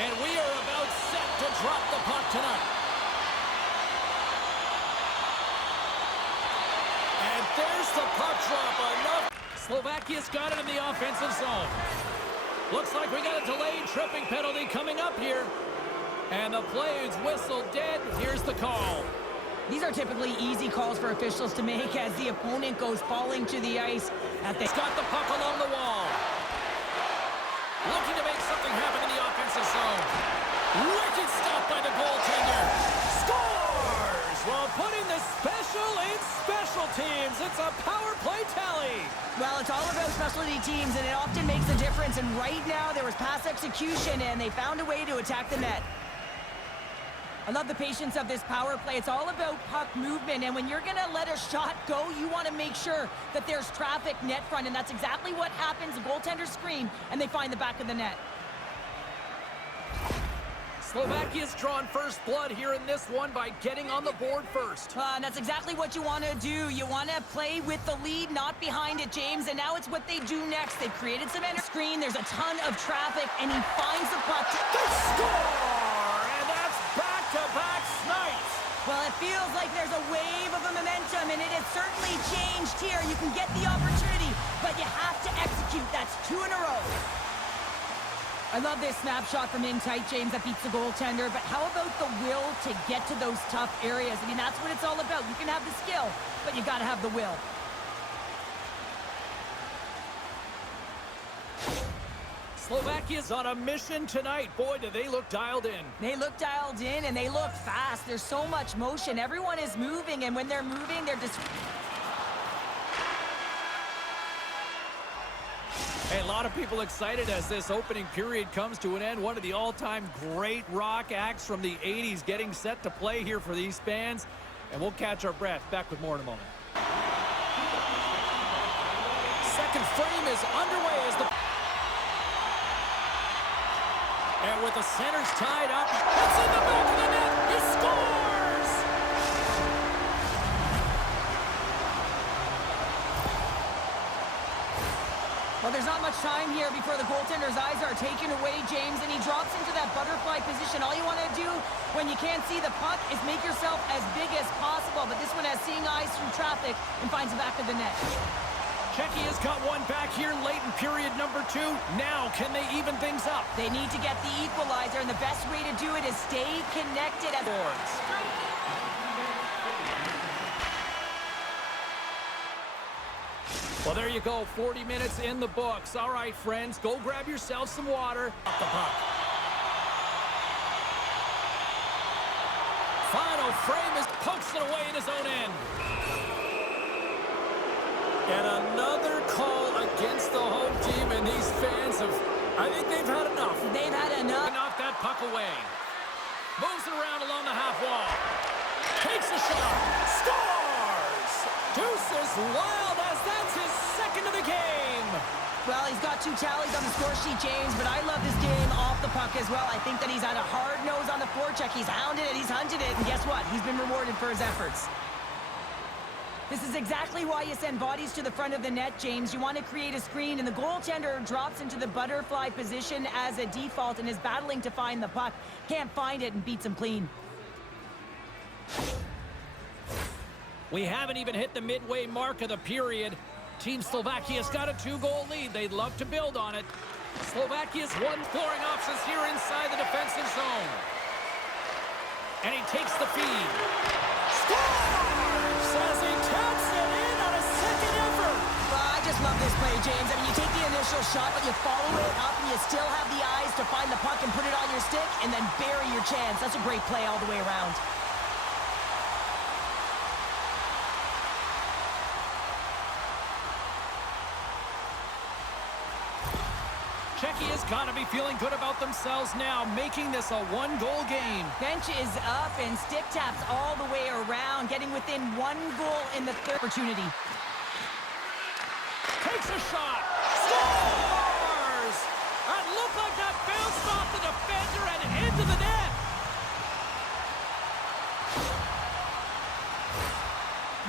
And we are about set to drop the puck tonight. And there's the puck drop. Enough. Slovakia's got it in the offensive zone. Looks like we got a delayed tripping penalty coming up here. And the play is whistled dead. Here's the call. These are typically easy calls for officials to make as the opponent goes falling to the ice. He's got the puck along the wall. Looking to make something happen in the offensive zone. Wicked stop by the goaltender. Scores! While putting the special in special teams. It's a power play tally. Well, it's all about specialty teams, and it often makes a difference. And right now, there was pass execution, and they found a way to attack the net. I love the patience of this power play. It's all about puck movement, and when you're going to let a shot go, you want to make sure that there's traffic net front, and that's exactly what happens. The goaltenders scream, and they find the back of the net. Slovakia's drawn first blood here in this one by getting on the board first. And that's exactly what you want to do. You want to play with the lead, not behind it, James, and now it's what they do next. They've created some energy screen. There's a ton of traffic, and he finds the puck. The score! And that's back-to-back snipes. Well, it feels like there's a wave of a momentum, and it has certainly changed here. You can get the opportunity, but you have to execute. That's 2 in a row. I love this snapshot from in tight, James, that beats the goaltender, but how about the will to get to those tough areas? I mean, that's what it's all about. You can have the skill, but you got to have the will. Slovakia's on a mission tonight. Boy, do they look dialed in. They look dialed in, and they look fast. There's so much motion. Everyone is moving, and when they're moving, they're just... Hey, a lot of people excited as this opening period comes to an end. One of the all-time great rock acts from the 80s getting set to play here for these fans. And we'll catch our breath. Back with more in a moment. Second frame is underway as the... And with the centers tied up, it's in the back of the net. He scores! Well, there's not much time here before the goaltender's eyes are taken away, James, and he drops into that butterfly position. All you want to do when you can't see the puck is make yourself as big as possible, but this one has seeing eyes through traffic and finds the back of the net. Czechia's got one back here late in period number 2. Now, can they even things up? They need to get the equalizer, and the best way to do it is stay connected at boards. Well, there you go. 40 minutes in the books. All right, friends, go grab yourself some water. Up the puck. Final frame is pokes it away in his own end. And another call against the home team, and these fans have, I think they've had enough. They've had enough. Knock that puck away. Moves it around along the half wall. Takes a shot. Scores! Deuces wild as that's his second of the game. Well, he's got 2 tallies on the score sheet, James, but I love this game off the puck as well. I think that he's had a hard nose on the forecheck. He's hounded it, he's hunted it, and guess what? He's been rewarded for his efforts. This is exactly why you send bodies to the front of the net, James. You want to create a screen, and the goaltender drops into the butterfly position as a default and is battling to find the puck. Can't find it and beats him clean. We haven't even hit the midway mark of the period. Team Slovakia's got a 2-goal lead. They'd love to build on it. Slovakia's one scoring options here inside the defensive zone. And he takes the feed. Scores! As he taps it in on a second effort. Well, I just love this play, James. I mean, you take the initial shot, but you follow it up, and you still have the eyes to find the puck and put it on your stick, and then bury your chance. That's a great play all the way around. Czechia's got to be feeling good about themselves now, making this a 1-goal game. Bench is up and stick taps all the way around, getting within 1 goal in the third opportunity. Takes a shot. Scores! It looked like that bounced off the defender and into the net.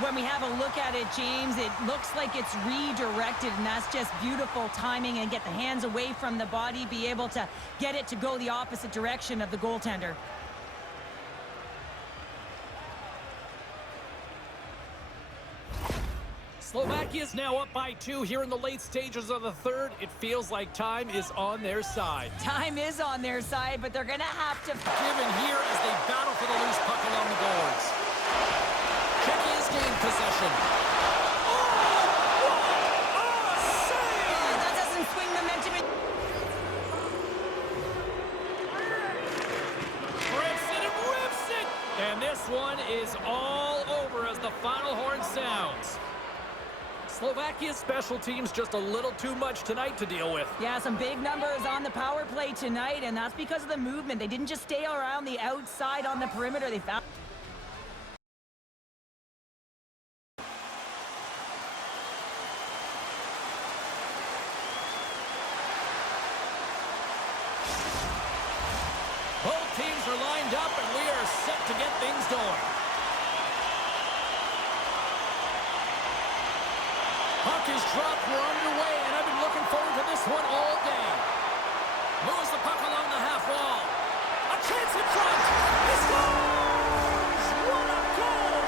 When when we have a look at it, James, it looks like it's redirected, and that's just beautiful timing, and get the hands away from the body, be able to get it to go the opposite direction of the goaltender. Slovakia's now up by 2 here in the late stages of the third. It feels like time is on their side. Time is on their side, but they're going to have to... Given here as they battle for the loose puck along the boards. Czechia's gained possession. Save! That doesn't swing momentum in... Rips it and rips it! And this one is all over as the final horn sounds. Slovakia's special teams just a little too much tonight to deal with. Yeah, some big numbers on the power play tonight, and that's because of the movement. They didn't just stay around the outside on the perimeter. They found... Both teams are lined up, and we are set to get things going. Puck is dropped, we're underway, and I've been looking forward to this one all day. Moves the puck along the half wall. A chance in front. He scores! What a goal!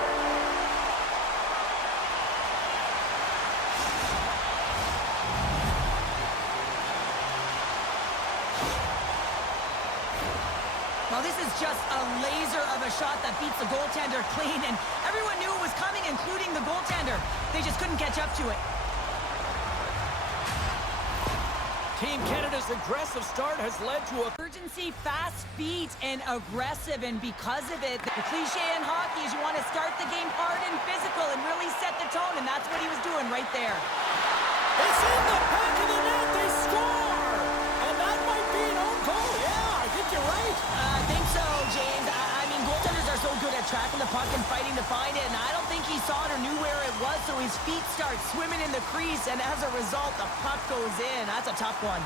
Well, this is just a laser of a shot that beats the goaltender clean, and everyone knew it was coming, including the goaltender. They just couldn't catch up to it. Team Canada's aggressive start has led to a... Urgency, fast feet, and aggressive, and because of it, the cliche in hockey is you want to start the game hard and physical and really set the tone, and that's what he was doing right there. It's in the back of the net. They score! And that might be an own goal. Yeah, I think you're right. I think so, James. I mean, goaltenders are so good at tracking the puck and fighting to find it, and I don't think he saw it or knew where it was, so his feet start swimming in the crease, and as a result, the puck goes in. That's a tough one.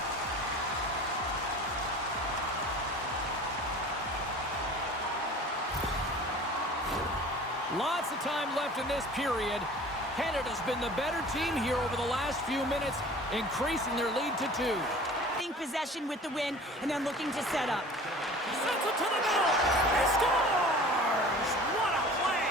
Lots of time left in this period. Canada's been the better team here over the last few minutes, increasing their lead to 2. Taking possession with the win, and then looking to set up. Sends it to the middle. He scores! What a play!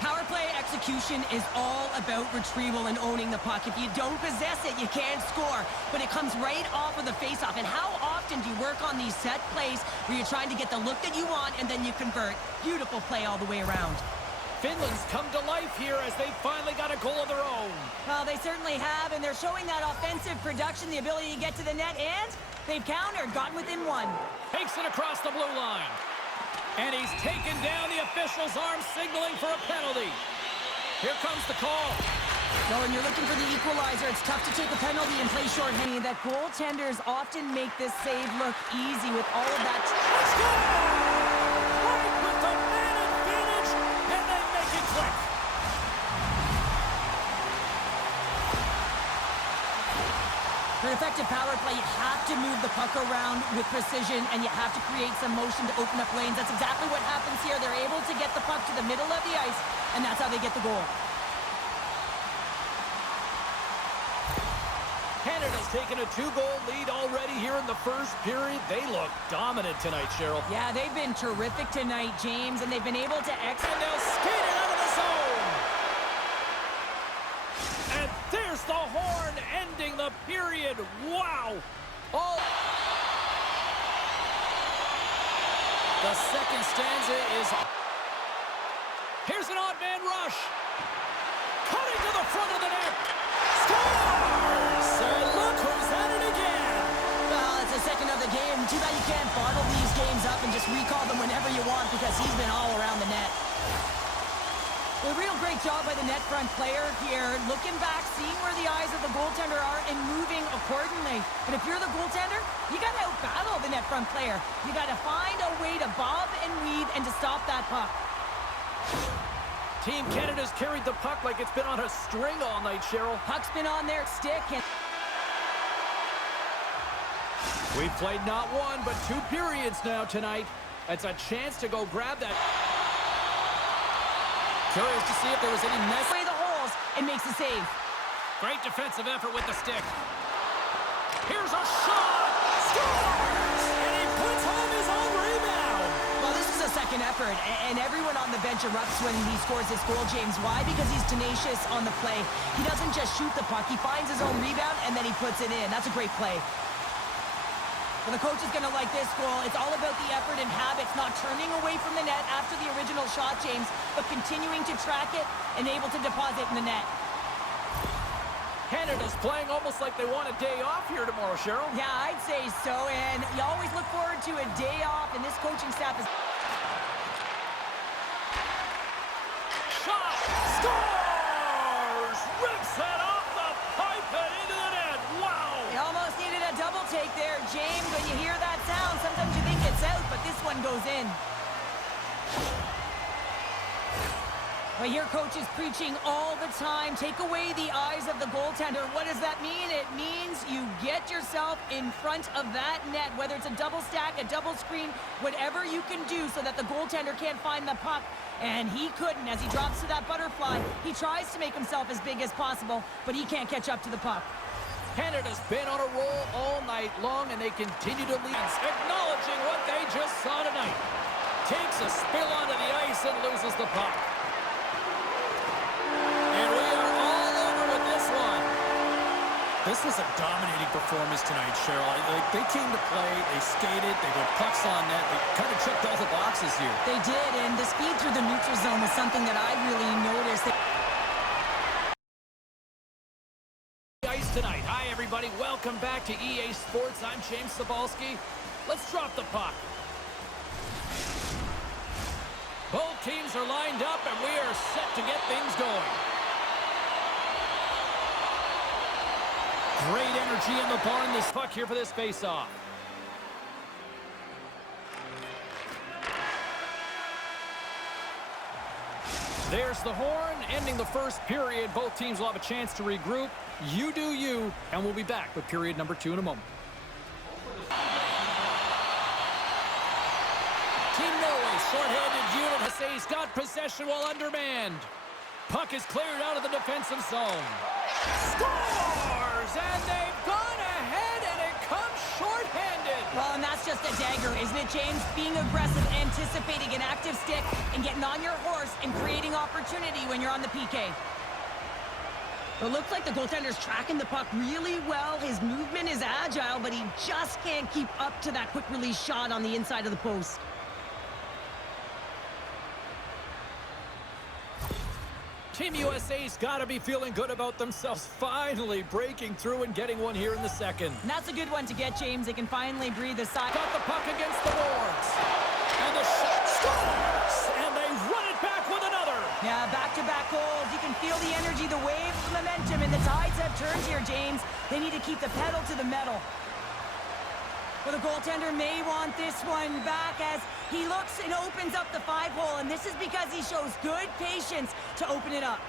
Power play execution is all about retrieval and owning the puck. If you don't possess it, you can't score. But it comes right off of the faceoff. And how often do you work on these set plays where you're trying to get the look that you want and then you convert? Beautiful play all the way around. Finland's come to life here as they finally got a goal of their own. Well, they certainly have, and they're showing that offensive production, the ability to get to the net, and they've countered, gotten within 1. Takes it across the blue line. And he's taken down the official's arm, signaling for a penalty. Here comes the call. No, when you're looking for the equalizer, it's tough to take a penalty and play shorthanded. That goaltenders often make this save look easy with all of that. Let's go! Right with the man advantage, and they make it quick. For an effective power play, you have to move the puck around with precision, and you have to create some motion to open up lanes. That's exactly what happens here. They're able to get the puck to the middle of the ice, and that's how they get the goal. Canada's taken a 2-goal lead already here in the first period. They look dominant tonight, Cheryl. Yeah, they've been terrific tonight, James, and they've been able to And they'll skate it out of the zone. And there's the horn ending the period. Wow. Oh. The second stanza is... Here's an odd man rush. Cutting to the front of the net. Scores! And look who's at it again. Well, it's the second of the game. Too bad you can't bottle these games up and just recall them whenever you want, because he's been all around the net. A real great job by the net front player here, looking back, seeing where the eyes of the goaltender are, and moving accordingly. And if you're the goaltender, you got to out-battle the net front player. You got to find a way to bob and weave and to stop that puck. Team Canada's carried the puck like it's been on a string all night, Cheryl. Puck's been on their stick, and We've played not one, but 2 periods now tonight. It's a chance to go grab that. Curious to see if there was any mess. Play the holes and makes a save. Great defensive effort with the stick. Here's a shot! Scores! And he puts home his own rebound. Well, this is a second effort, and everyone on the bench erupts when he scores this goal, James. Why? Because he's tenacious on the play. He doesn't just shoot the puck. He finds his own rebound, and then he puts it in. That's a great play. Well, the coach is going to like this goal. It's all about the effort and habits, not turning away from the net after the original shot, James, but continuing to track it and able to deposit in the net. Canada's playing almost like they want a day off here tomorrow, Cheryl. Yeah, I'd say so, and you always look forward to a day off, and this coaching staff is... Shot! Scores! Rips it off the pipe and into the net. Wow! They almost needed a double take there, James. When you hear that sound, sometimes you think it's out, but this one goes in. Well, your coach is preaching all the time. Take away the eyes of the goaltender. What does that mean? It means you get yourself in front of that net, whether it's a double stack, a double screen, whatever you can do so that the goaltender can't find the puck. And he couldn't. As he drops to that butterfly, he tries to make himself as big as possible, but he can't catch up to the puck. Canada's been on a roll all night long, and they continue to lead. Acknowledging what they just saw tonight. Takes a spill onto the ice and loses the puck. And we are all over with this one. This was a dominating performance tonight, Cheryl. They came to play, they skated, they put pucks on net, they kind of checked all the boxes here. They did, and the speed through the neutral zone was something that I really noticed. Ice tonight. Hi, everybody. Welcome back to EA Sports. I'm James Cebulski. Let's drop the puck. Both teams are lined up, and we are set to get things going. Great energy in the barn. This puck here for this face-off. There's the horn, ending the first period. Both teams will have a chance to regroup. You do you, and we'll be back with period number 2 in a moment. Team Norway, short-handed unit, has got possession while undermanned. Puck is cleared out of the defensive zone. Scores! And they've gone ahead, and it comes short-handed. Well, and that's just a dagger, isn't it, James? Being aggressive, anticipating an active stick, and getting on your horse and creating opportunity when you're on the PK. It looks like the goaltender's tracking the puck really well. His movement is agile, but he just can't keep up to that quick release shot on the inside of the post. Team USA's got to be feeling good about themselves, finally breaking through and getting one here in the second. And that's a good one to get, James. They can finally breathe a sigh. Got the puck against the boards. And the shot scores! And they run it back with another. Yeah, back-to-back goals. You can feel the energy, the wave, the momentum, and the tides have turned here, James. They need to keep the pedal to the metal. Well, the goaltender may want this one back as he looks and opens up the 5-hole, and this is because he shows good patience to open it up.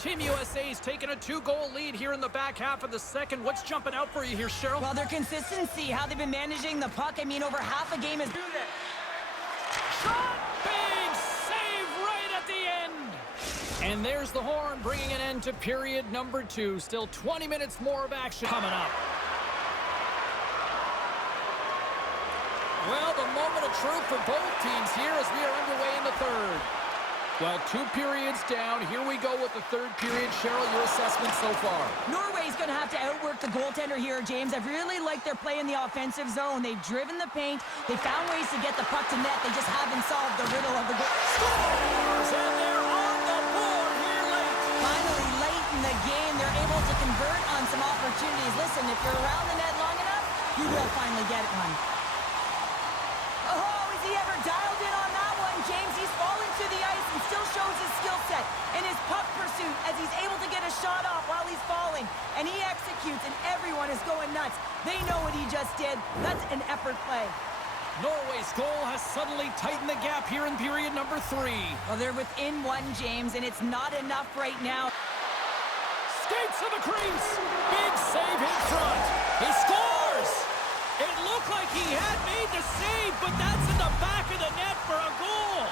Team USA's taken a 2-goal lead here in the back half of the second. What's jumping out for you here, Cheryl? Well, their consistency, how they've been managing the puck. I mean, over half a game is... Shot! Big save right at the end! And there's the horn, bringing an end to period number 2. Still 20 minutes more of action coming up. Well, the moment of truth for both teams here as we are underway in the third. Well, 2 periods down. Here we go with the third period. Cheryl, your assessment so far? Norway's going to have to outwork the goaltender here, James. I've really liked their play in the offensive zone. They've driven the paint. They found ways to get the puck to net. They just haven't solved the riddle of the goal. Scores! And they're on the board here late. Finally, late in the game, they're able to convert on some opportunities. Listen, if you're around the net long enough, you will finally get one. Oh, is he ever dialed in on that one, James? He's fallen to the ice and still shows his skill set and his puck pursuit as he's able to get a shot off while he's falling. And he executes, and everyone is going nuts. They know what he just did. That's an effort play. Norway's goal has suddenly tightened the gap here in period number 3. Well, they're within 1, James, and it's not enough right now. skates to the crease. Big save in front. He scores. It looked like he had made the save, but that's in the back of the net for a goal.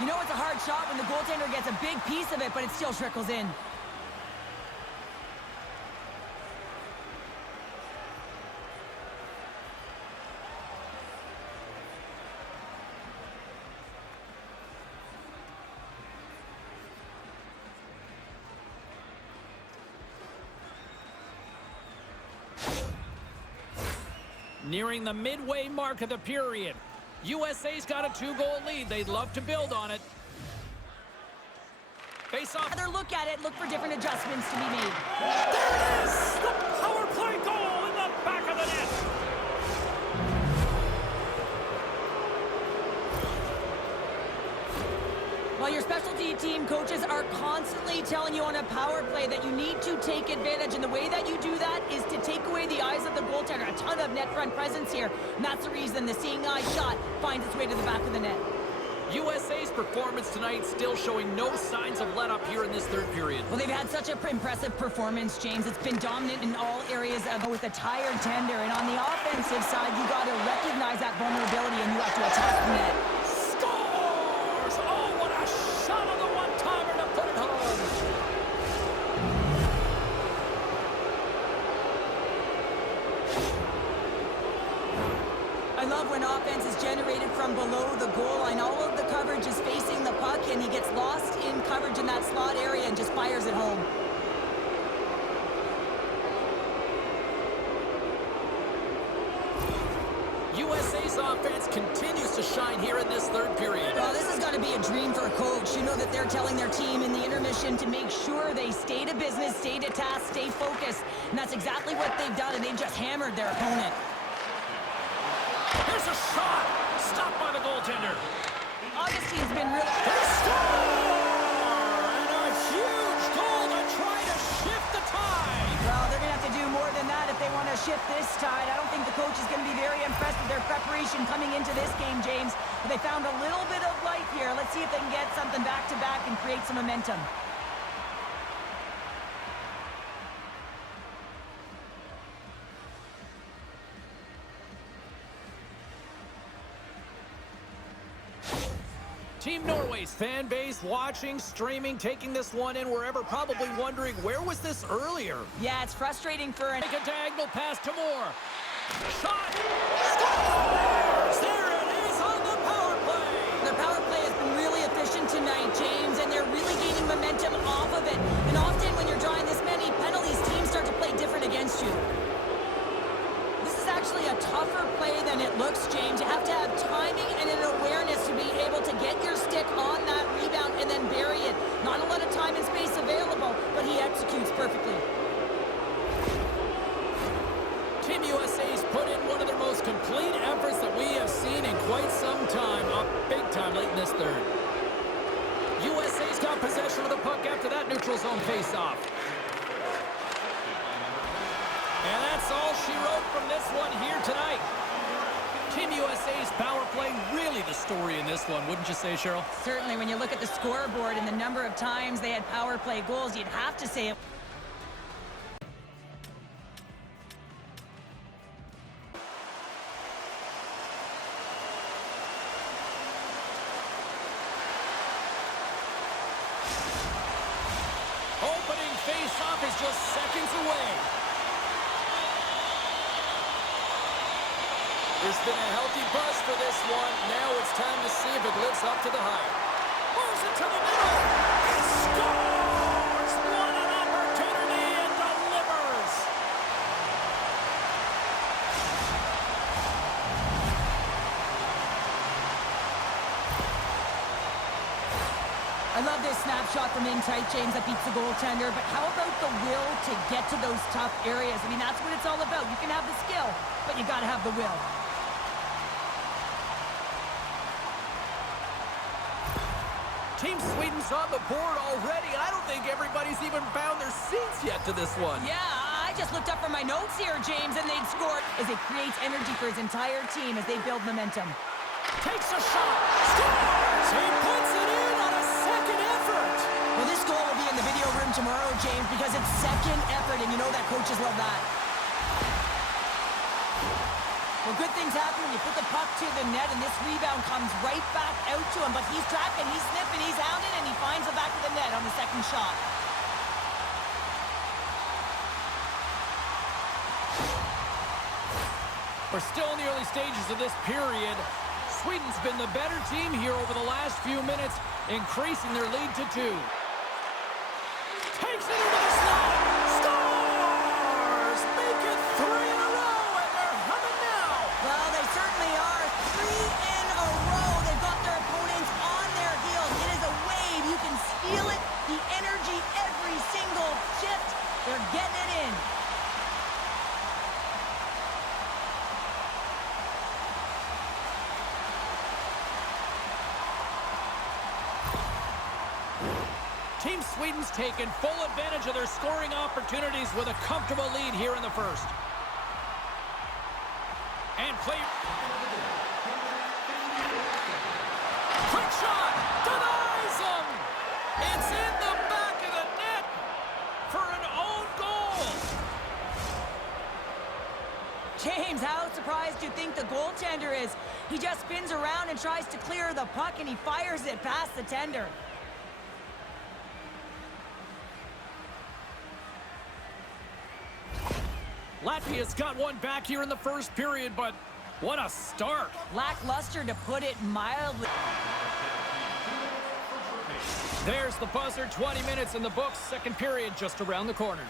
You know it's a hard shot when the goaltender gets a big piece of it, but it still trickles in. Nearing the midway mark of the period. USA's got a 2-goal lead. They'd love to build on it. Face off. Another look at it. Look for different adjustments to be made. There it is! The power play goal in the back of the net. While your specialty team coaches are constantly telling you on a power play that you need to take advantage, and the way that you do that is to take away the eyes of the goaltender. A ton of net front presence here, and that's the reason the seeing eye shot finds its way to the back of the net. USA's performance tonight still showing no signs of let up here in this third period. Well, they've had such an impressive performance, James. It's been dominant in all areas with a tired tender, and on the offensive side, you got to recognize that vulnerability and you have to attack the net. Scores! Oh, what a shot on the one-timer to put it home. I love when offense is generated from below the goal line. All of the coverage is facing the puck, and he gets lost in coverage in that slot area and just fires it home. USA's offense continues to shine here in this third period. Well, this has got to be a dream for a coach. You know that they're telling their team in the intermission to make sure they stay to business, stay to task, stay focused. And that's exactly what they've done, and they've just hammered their opponent. Here's a shot! Stopped by the goaltender. Augustine's been really... They score! And a huge goal to try to shift the tide. Well, they're going to have to do more than that if they want to shift this tide. I don't think the coach is going to be very impressed with their preparation coming into this game, James. But they found a little bit of life here. Let's see if they can get something back-to-back and create some momentum. Team Norway's fan base watching, streaming, taking this one in wherever, probably wondering, where was this earlier? Yeah, it's frustrating for an... Make a diagonal pass to Moore. Shot! Scores! There it is on the power play! Their power play has been really efficient tonight, James, and they're really gaining momentum off of it. And often when you're drawing this many penalties, teams start to play different against you. This is actually a tougher play than it looks, James. You have to have timing and an awareness to be able to get your stick on that rebound and then bury it. Not a lot of time and space available, but he executes perfectly. Team USA's put in one of their most complete efforts that we have seen in quite some time. Up big time late in this third. USA's got possession of the puck after that neutral zone face-off. And that's all she wrote from this one here tonight. Team USA's power play, really the story in this one, wouldn't you say, Cheryl? Certainly, when you look at the scoreboard and the number of times they had power play goals, you'd have to say it. Opening face-off is just seconds away. There's been a healthy buzz for this one. Now it's time to see if it lives up to the hype. Moves it to the middle. He scores! What an opportunity and delivers! I love this snapshot from in tight, James, that beats the goaltender, but how about the will to get to those tough areas? I mean, that's what it's all about. You can have the skill, but you got to have the will. Team Sweden's on the board already. I don't think everybody's even found their seats yet to this one. Yeah, I just looked up from my notes here, James, and they'd scored as it creates energy for his entire team as they build momentum. Takes a shot. Scores! He puts it in on a tomorrow, James, because it's second effort, and you know that coaches love that. Well, good things happen when you put the puck to the net, and this rebound comes right back out to him. But he's tracking, he's sniffing, he's hounding, and he finds the back of the net on the second shot. We're still in the early stages of this period. Sweden's been the better team here over the last few minutes, increasing their lead to 2. Takes it into the slot. Scores! Make it 3 in a row, and they're humming now. Well, they certainly are. 3 in a row. They've got their opponents on their heels. It is a wave. You can feel it. The energy every single shift. They're getting it in. Team Sweden's taken full advantage of their scoring opportunities with a comfortable lead here in the first. And play. Quick shot! Denies him! It's in the back of the net for an own goal! James, how surprised do you think the goaltender is? He just spins around and tries to clear the puck, and he fires it past the tender. Latvia's got one back here in the first period, but what a start. Lackluster, to put it mildly. There's the buzzer. 20 minutes in the books. Second period just around the corner.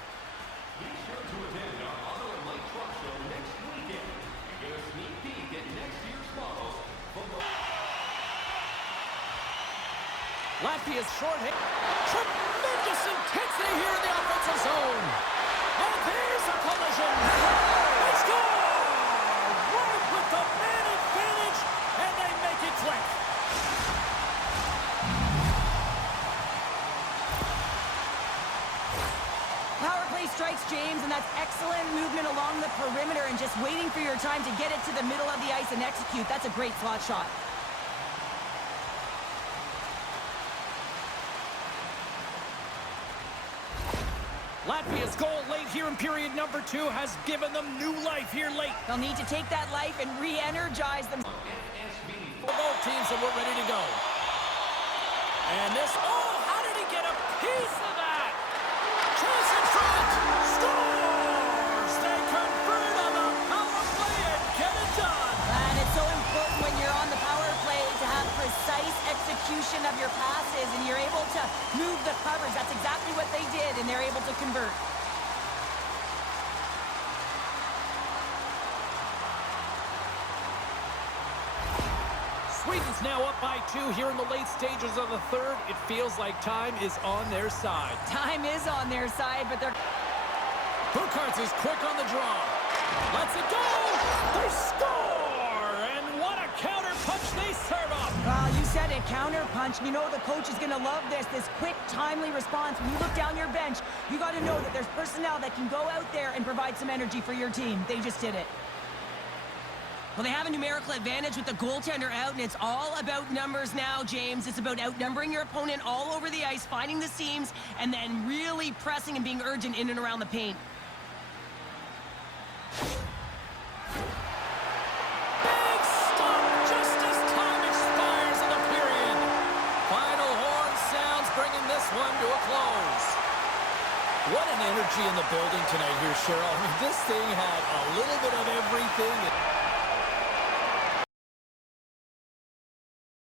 Be sure to attend our Auto and Light Truck Show next weekend and get a sneak peek at next year's models from the... Latvia's short hit. Tremendous intensity here in the offensive zone. And there's a collision. They score! Right with the man advantage, and they make it click. Power play strikes, James, and that's excellent movement along the perimeter and just waiting for your time to get it to the middle of the ice and execute. That's a great slot shot. Latvia's goal late here in period number 2 has given them new life here late. They'll need to take that life and re-energize them. Both teams, and we're ready to go. And this, oh, how did he get a piece of that? Chase in front, scores! They convert on the power play and get it done. And it's so important when you're on the power play to have precise execution of your passes, and you're able to move the covers. That's exactly what they did, and they're able to convert. Sweden's now up by 2 here in the late stages of the third. It feels like time is on their side. Time is on their side, but they're... Burkhardt is quick on the draw. Lets it go! They score! And what a counter punch they serve up! Well, you said it, counter punch. You know the coach is going to love this quick, timely response. When you look down your bench, you got to know that there's personnel that can go out there and provide some energy for your team. They just did it. Well, they have a numerical advantage with the goaltender out, and it's all about numbers now, James. It's about outnumbering your opponent all over the ice, finding the seams, and then really pressing and being urgent in and around the paint. Big stop just as time expires in the period. Final horn sounds, bringing this one to a close. What an energy in the building tonight here, Cheryl. I mean, this thing had a little bit of everything.